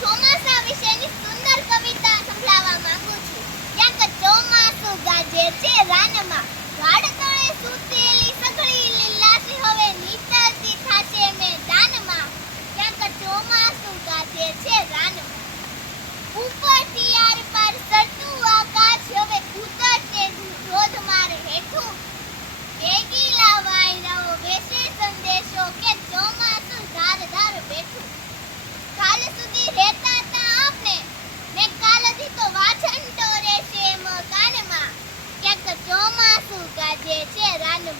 ચોમાસા વિશેની સુંદર કવિતા સંભળાવવા માંગુ છું. ક્યાંક ચોમાસું ગાજે છે રાનમાં. વાડ તળે સૂતેલી સઘળી લીલાશી હવે નીતરતી થાશે મેદાનમાં. ક્યાંક ચોમાસું ગાજે છે રાનમાં. जैसे रन